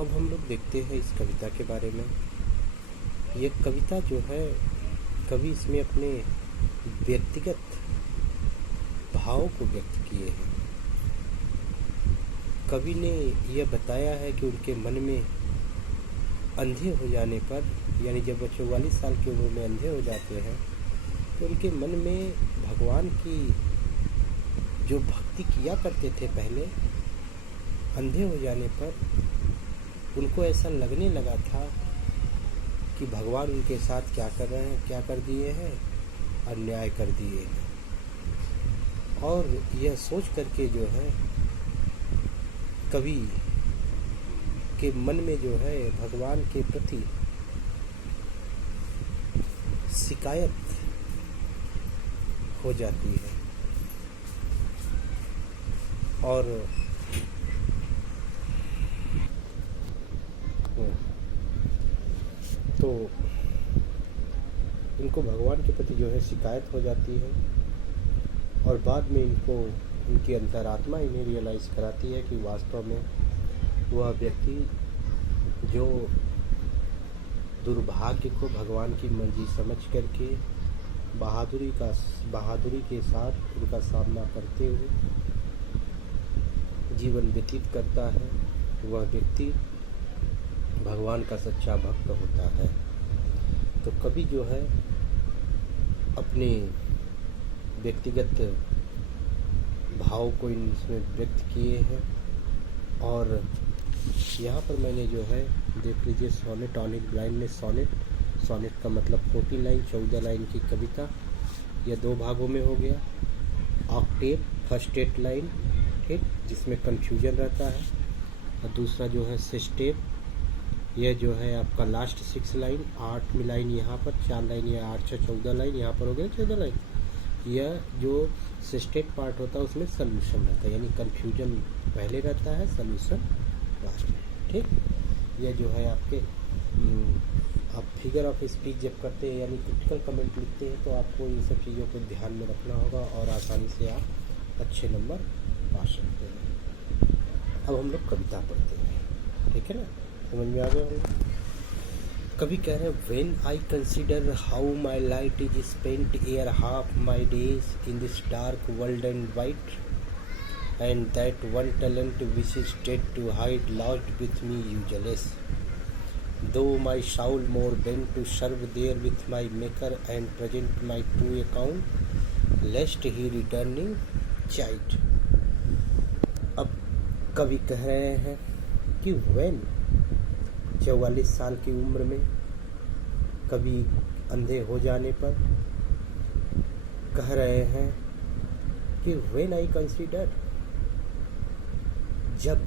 अब हम लोग देखते हैं इस कविता के बारे में। ये कविता जो है, कवि इसमें अपने व्यक्तिगत भाव को व्यक्त किए हैं। कवि ने यह बताया है कि उनके मन में अंधे हो जाने पर, यानी जब वो 44 साल की उम्र में अंधे हो जाते हैं, तो उनके मन में भगवान की जो भक्ति किया करते थे पहले, अंधे हो जाने पर उनको ऐसा लगने लगा था कि भगवान उनके साथ क्या कर रहे हैं, क्या कर दिए हैं, अन्याय कर दिए हैं। और यह सोच करके जो है कवि के मन में जो है भगवान के प्रति शिकायत हो जाती है। और तो इनको भगवान के प्रति जो है शिकायत हो जाती है, और बाद में इनको उनकी अंतरात्मा इन्हें रियलाइज़ कराती है कि वास्तव में वह व्यक्ति जो दुर्भाग्य को भगवान की मर्जी समझ करके बहादुरी के साथ उनका सामना करते हुए जीवन व्यतीत करता है, वह व्यक्ति भगवान का सच्चा भक्त होता है। तो कवि जो है अपने व्यक्तिगत भाव को इसमें व्यक्त किए हैं। और यहाँ पर मैंने जो है देख लीजिए, sonnet on his blindness. Sonnet का मतलब 14 लाइन, 14 लाइन की कविता। यह 2 भागों में हो गया। ऑक्टेव, फर्स्ट 8 लाइन, ठीक, जिसमें कन्फ्यूजन रहता है, और दूसरा जो है सिस्टेव, यह जो है आपका लास्ट 6 लाइन, 8 लाइन यहाँ पर, 4 लाइन, यह 8 से 14 लाइन, यहाँ पर हो गया 14 लाइन। यह जो सिस्टेट पार्ट होता है उसमें सल्यूशन रहता है, यानी कन्फ्यूजन पहले रहता है, सल्यूशन बाद में, ठीक। यह जो है आपके आप फिगर ऑफ स्पीच जब करते हैं, यानी क्रिटिकल कमेंट लिखते हैं, तो आपको इन सब चीज़ों को ध्यान में रखना होगा और आसानी से आप अच्छे नंबर पा सकते हैं। अब हम लोग कविता पढ़ते हैं, ठीक है ना, समझ में आ गया होगा। कभी कह रहे हैं, when I consider how my light is spent ere half my days in this dark world and wide, and that one talent which is death to hide lodged with me useless, though my soul more bent to serve therewith my maker and present my true account lest he returning chide. अब कवि कह रहे हैं कि when 44 साल की उम्र में कभी अंधे हो जाने पर कह रहे हैं कि व्हेन आई कंसीडर, जब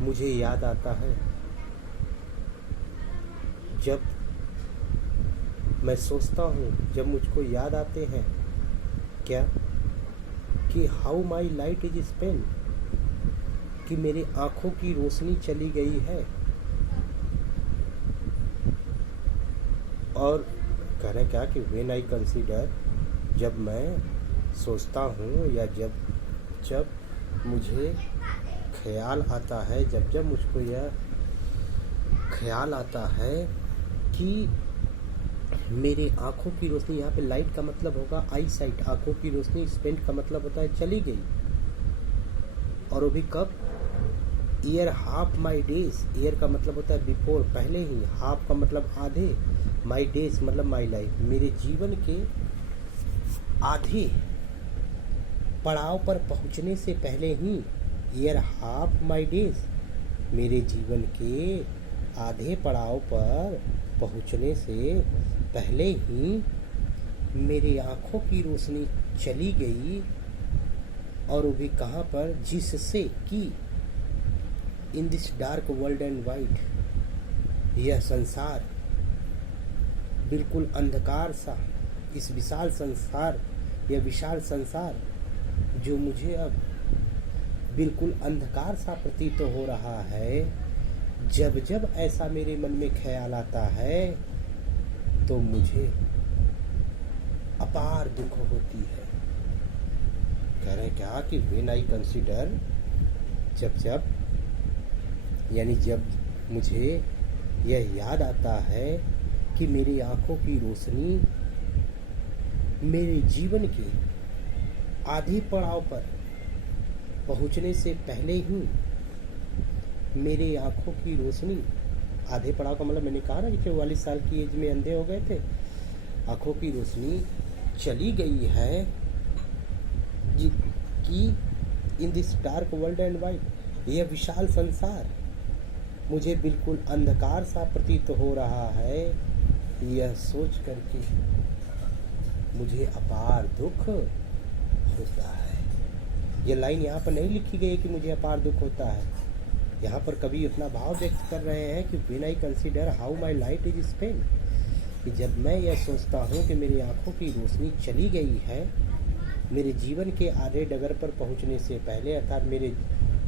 मुझे याद आता है, जब मैं सोचता हूँ, जब मुझको याद आते हैं क्या, कि how my light is spent, कि मेरी आँखों की रोशनी चली गई है। और कह रहे क्या कि व्हेन आई कंसीडर, जब मैं सोचता हूँ, या जब मुझे ख्याल आता है, जब मुझको यह ख्याल आता है कि मेरे आँखों की रोशनी, यहाँ पे लाइट का मतलब होगा आई साइट, आँखों की रोशनी, स्पेंट का मतलब होता है चली गई, और वो भी कब, year half my days, year का मतलब होता है बिफोर, पहले ही, हाफ का मतलब आधे, माई डेज मतलब माई लाइफ, मेरे जीवन के आधे पड़ाव पर पहुंचने से पहले ही, ईयर हाफ माई डेज, मेरे जीवन के आधे पड़ाव पर पहुंचने से पहले ही मेरी आँखों की रोशनी चली गई, और वो भी कहाँ पर, जिससे कि इन this dark world and white, यह संसार बिल्कुल अंधकार सा, इस विशाल संसार, यह विशाल संसार जो मुझे अब बिल्कुल अंधकार सा प्रतीत हो रहा है, जब ऐसा मेरे मन में ख्याल आता है तो मुझे अपार दुख होती है। कह रहे क्या कि व्हेन आई कंसीडर, जब यानी जब मुझे यह याद आता है कि मेरी आंखों की रोशनी मेरे जीवन के आधे पड़ाव पर पहुंचने से पहले ही मेरी आंखों की रोशनी, आधे पड़ाव का मतलब मैंने कहा ना कि 44 साल की एज में अंधे हो गए थे, आंखों की रोशनी चली गई है कि इन this dark world and white, यह विशाल संसार मुझे बिल्कुल अंधकार सा प्रतीत हो रहा है। यह सोच करके मुझे अपार दुख होता है। यह लाइन यहाँ पर नहीं लिखी गई कि मुझे अपार दुख होता है, यहाँ पर कवि अपना भाव व्यक्त कर रहे हैं कि when I consider how my light is spent, कि जब मैं यह सोचता हूँ कि मेरी आंखों की रोशनी चली गई है मेरे जीवन के आधे डगर पर पहुँचने से पहले, अर्थात मेरे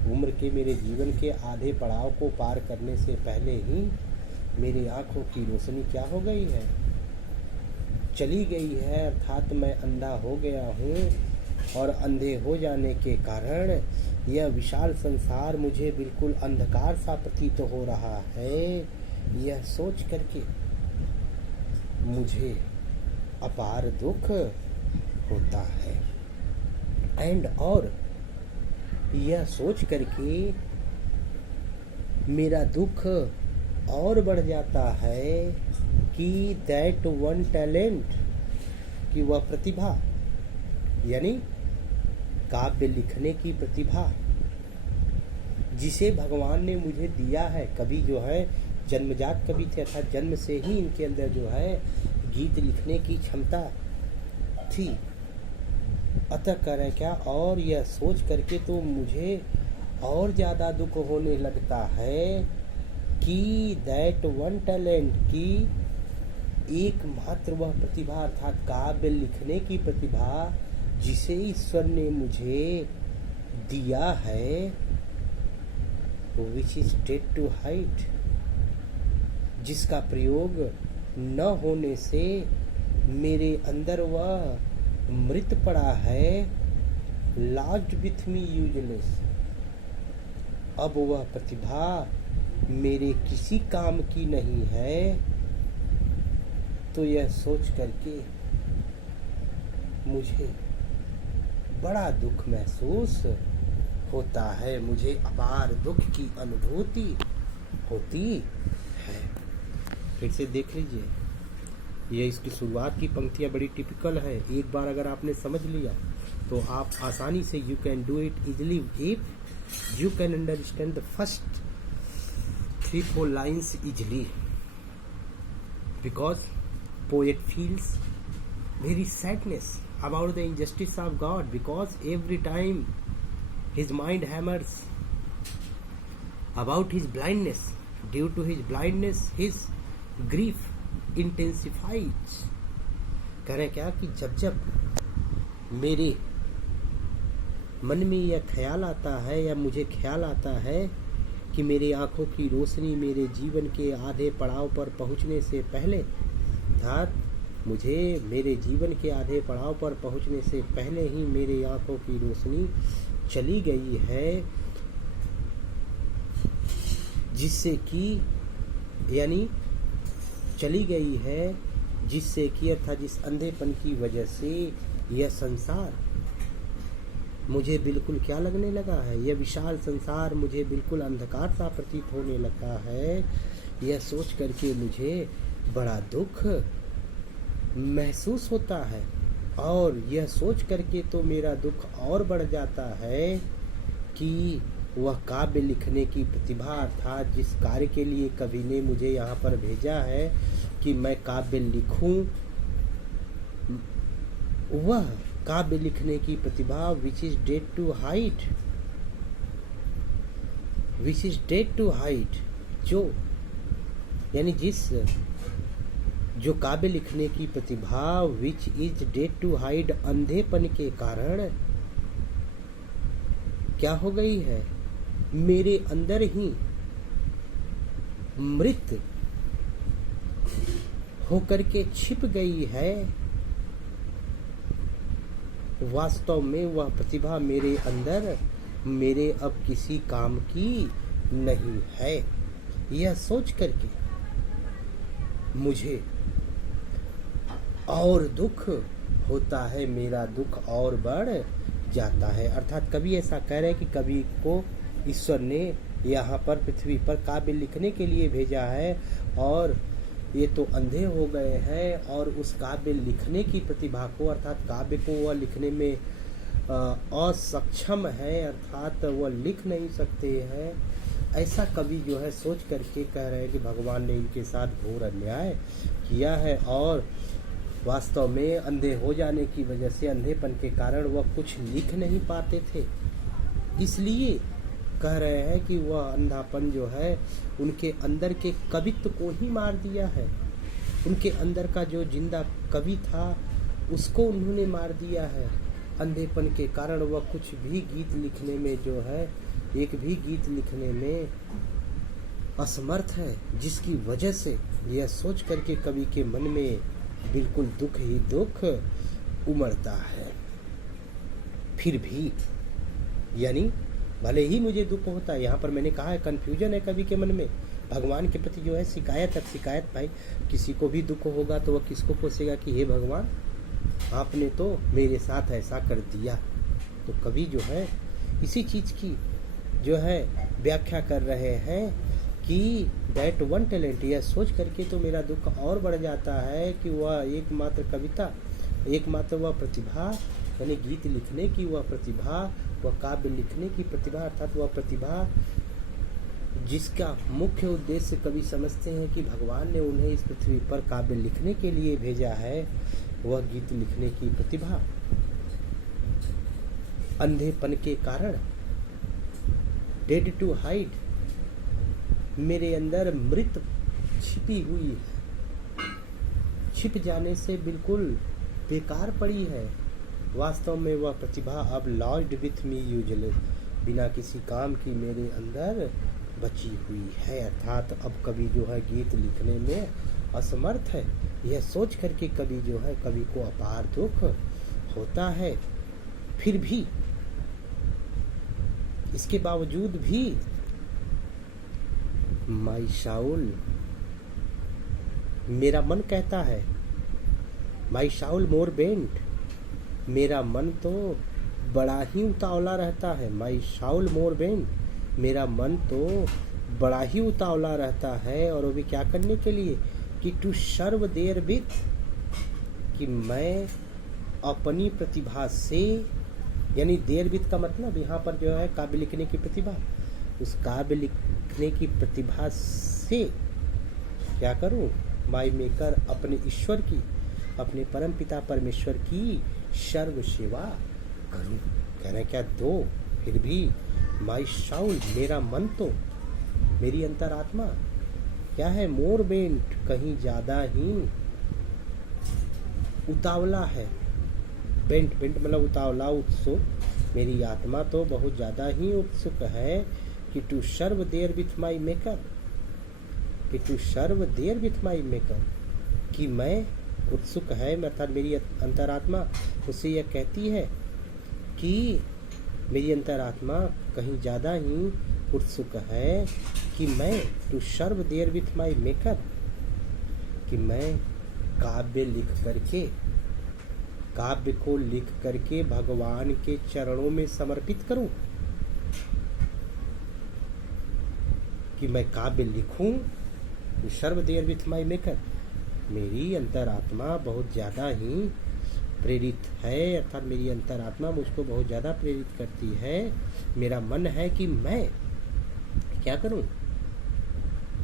उम्र के, मेरे जीवन के आधे पड़ाव को पार करने से पहले ही मेरी आंखों की रोशनी क्या हो गई है, चली गई है। अर्थात मैं अंधा हो गया हूँ और अंधे हो जाने के कारण यह विशाल संसार मुझे बिल्कुल अंधकार सा प्रतीत हो रहा है। यह सोच करके मुझे अपार दुख होता है। एंड और यह सोच करके मेरा दुख और बढ़ जाता है कि दैट वन टैलेंट, कि वह प्रतिभा, यानी काव्य लिखने की प्रतिभा जिसे भगवान ने मुझे दिया है। कवि जो है जन्मजात कवि थे, अर्थात जन्म से ही इनके अंदर जो है गीत लिखने की क्षमता थी। अतः करें क्या, और यह सोच करके तो मुझे और ज़्यादा दुख होने लगता है कि दैट वन टैलेंट, की एकमात्र वह प्रतिभा अर्थात काव्य लिखने की प्रतिभा जिसे ईश्वर ने मुझे दिया है, which is death to hide, जिसका प्रयोग न होने से मेरे अंदर वह मृत पड़ा है, लॉज्ड विथ मी यूजलेस। अब वह प्रतिभा मेरे किसी काम की नहीं है। तो यह सोच करके मुझे बड़ा दुख महसूस होता है, मुझे अपार दुख की अनुभूति होती है। फिर से देख लीजिए, ये इसकी शुरुआत की पंक्तियाँ बड़ी टिपिकल है। एक बार अगर आपने समझ लिया तो आप आसानी से you can do it easily if you can understand the first 3-4 lines easily, because poet feels very sadness about the injustice of God, because every time his mind hammers about his blindness, due to his blindness his grief intensifies। कह रहे क्या कि जब जब मेरे मन में यह ख्याल आता है या मुझे ख्याल आता है कि मेरी आंखों की रोशनी मेरे जीवन के आधे पड़ाव पर पहुंचने से पहले, अर्थात मुझे मेरे जीवन के आधे पड़ाव पर पहुंचने से पहले ही मेरी आंखों की रोशनी चली गई है, जिससे कि यानी चली गई है जिससे कि अर्थात जिस अंधेपन की वजह से यह संसार मुझे बिल्कुल क्या लगने लगा है, यह विशाल संसार मुझे बिल्कुल अंधकार सा प्रतीत होने लगा है। यह सोच करके मुझे बड़ा दुख महसूस होता है, और यह सोच करके तो मेरा दुख और बढ़ जाता है कि वह काव्य लिखने की प्रतिभा अर्थात जिस कार्य के लिए कवि ने मुझे यहाँ पर भेजा है कि मैं काव्य लिखूं, वह काव्य लिखने की प्रतिभा which is death to hide, which is death to hide, जो यानी जो काव्य लिखने की प्रतिभा which is death to hide अंधेपन के कारण क्या हो गई है, मेरे अंदर ही मृत होकर के छिप गई है। वास्तव में वह प्रतिभा मेरे अंदर मेरे अब किसी काम की नहीं है। यह सोच करके मुझे और दुख होता है, मेरा दुख और बढ़ जाता है। अर्थात कवि ऐसा कह रहे हैं कि कवि को ईश्वर ने यहाँ पर पृथ्वी पर काव्य लिखने के लिए भेजा है, और ये तो अंधे हो गए हैं और उस काव्य लिखने की प्रतिभा को, अर्थात काव्य को वह लिखने में असक्षम है, अर्थात वह लिख नहीं सकते हैं। ऐसा कवि जो है सोच करके कह रहे हैं कि भगवान ने इनके साथ घोर अन्याय किया है, और वास्तव में अंधे हो जाने की वजह से, अंधेपन के कारण वह कुछ लिख नहीं पाते थे। इसलिए कह रहे हैं कि वह अंधापन जो है उनके अंदर के कवित्व को ही मार दिया है। उनके अंदर का जो जिंदा कवि था उसको उन्होंने मार दिया है। अंधेपन के कारण वह कुछ भी गीत लिखने में जो है, एक भी गीत लिखने में असमर्थ है, जिसकी वजह से यह सोच करके कवि के मन में बिल्कुल दुख ही दुख उमड़ता है। फिर भी यानी भले ही मुझे दुख होता है, यहाँ पर मैंने कहा है कन्फ्यूजन है कवि के मन में भगवान के प्रति जो है, शिकायत है। शिकायत भाई किसी को भी दुख होगा तो वह किसको कोसेगा कि हे भगवान आपने तो मेरे साथ ऐसा कर दिया। तो कवि जो है इसी चीज की जो है व्याख्या कर रहे हैं कि दैट वन टैलेंट, यह सोच करके तो मेरा दुख और बढ़ जाता है कि वह एकमात्र कविता, एकमात्र वह प्रतिभा, यानी गीत लिखने की वह प्रतिभा, वह काव्य लिखने की प्रतिभा, अर्थात वह प्रतिभा जिसका मुख्य उद्देश्य कवि समझते हैं कि भगवान ने उन्हें इस पृथ्वी पर काव्य लिखने के लिए भेजा है, वह गीत लिखने की प्रतिभा अंधेपन के कारण, डेड टू हाइड, मेरे अंदर मृत छिपी हुई है, छिप जाने से बिल्कुल बेकार पड़ी है। वास्तव में वह प्रतिभा अब लॉज्ड विथ मी यूजलेस, बिना किसी काम की मेरे अंदर बची हुई है। अर्थात अब कवि जो है गीत लिखने में असमर्थ है। यह सोच करके कवि जो है, कवि को अपार दुख होता है। फिर भी इसके बावजूद भी माई शाउल, मेरा मन कहता है, माई शाउल मोर बेंट, मेरा मन तो बड़ा ही उतावला रहता है। माई शाउल मोर बेंट, मेरा मन तो बड़ा ही उतावला रहता है। और वो भी क्या करने के लिए कि टू सर्व देयर विथ, कि मैं अपनी प्रतिभा से, यानी देयर विथ का मतलब यहाँ पर जो है काव्य लिखने की प्रतिभा, उस काव्य लिखने की प्रतिभा से क्या करूं, माई मेकर, अपने ईश्वर की, अपने परम पिता परमेश्वर की सर्व सेवा करूं। कह रहे क्या दो, फिर भी माई शाउल, मेरा मन तो, मेरी अंतरात्मा क्या है, मोर बेंट, कहीं ज्यादा ही उतावला है। बेंट, बेंट मतलब उतावला, उत्सुक, मेरी आत्मा तो बहुत ज्यादा ही उत्सुक है कि to serve therewith my maker, कि to serve therewith my maker, कि मैं उत्सुक है, अर्थात मेरी अंतरात्मा उससे यह कहती है कि मेरी अंतरात्मा कहीं ज़्यादा ही उत्सुक है कि मैं to serve therewith my maker, कि मैं काव्य लिख करके, काव्य को लिख करके भगवान के चरणों में समर्पित करूं, कि मैं काव्य लिखूं, to serve therewith my maker. मेरी अंतरात्मा बहुत ज़्यादा ही प्रेरित है, अर्थात मेरी अंतरात्मा मुझको बहुत ज़्यादा प्रेरित करती है। मेरा मन है कि मैं क्या करूं,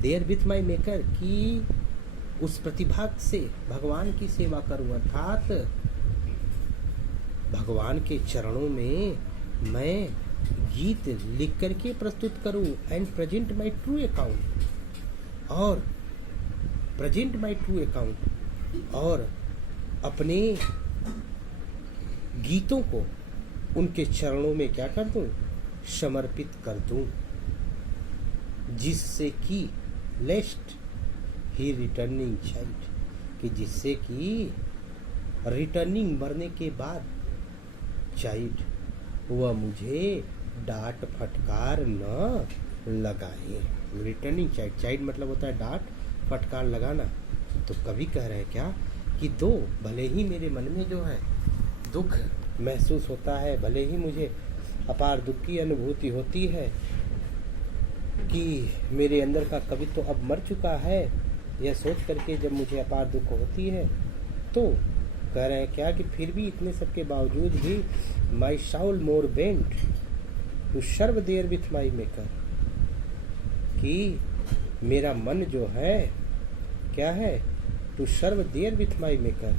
देयर विथ माई मेकर, कि उस प्रतिभा से भगवान की सेवा करूं, अर्थात भगवान के चरणों में मैं गीत लिख करके प्रस्तुत करूं, and present my true account, और प्रेजेंट माई ट्रू अकाउंट, और अपने गीतों को उनके चरणों में क्या कर दूं, समर्पित कर दूं, जिससे कि लेस्ट ही रिटर्निंग चाइल्ड, कि जिससे कि रिटर्निंग, मरने के बाद चाइल्ड, वह मुझे डांट फटकार न लगाए। रिटर्निंग चाइल्ड, चाइल्ड मतलब होता है डांट फटकार लगाना। तो कवि कह रहे हैं क्या कि दो, भले ही मेरे मन में जो है दुख महसूस होता है, भले ही मुझे अपार दुख की अनुभूति होती है कि मेरे अंदर का कवि तो अब मर चुका है, यह सोच करके जब मुझे अपार दुख होती है, तो कह रहे हैं क्या कि फिर भी इतने सब के बावजूद भी my soul more bent to serve therewith my maker, कि मेरा मन जो है क्या है, to serve therewith my maker,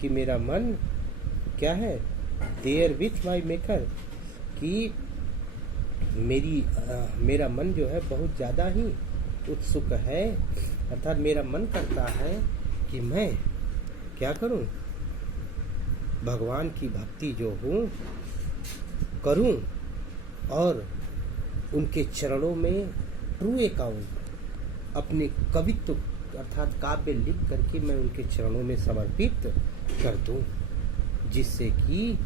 कि मेरा मन क्या है, देयर विथ माई मेकर, कि मेरा मन जो है बहुत ज़्यादा ही उत्सुक है, अर्थात मेरा मन करता है कि मैं क्या करूं, भगवान की भक्ति जो हूँ करूं और उनके चरणों में ट्रू अकाउंट अपने कवित्व अर्थात काव्य लिख करके मैं उनके चरणों में समर्पित कर दूं, जिससे कि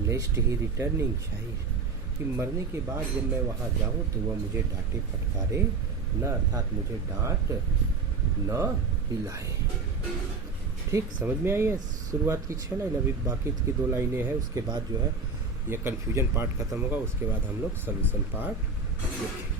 लेस्ट ही रिटर्निंग चाइल्ड, कि मरने के बाद जब मैं वहाँ जाऊँ तो वह मुझे डांटे फटकारे न, अर्थात मुझे डांट न पिलाए। ठीक समझ में आई है शुरुआत की 6 लाइन, अभी बाकी की 2 लाइनें हैं, उसके बाद जो है ये कन्फ्यूजन पार्ट खत्म होगा, उसके बाद हम लोग सोल्यूशन पार्ट देखेंगे।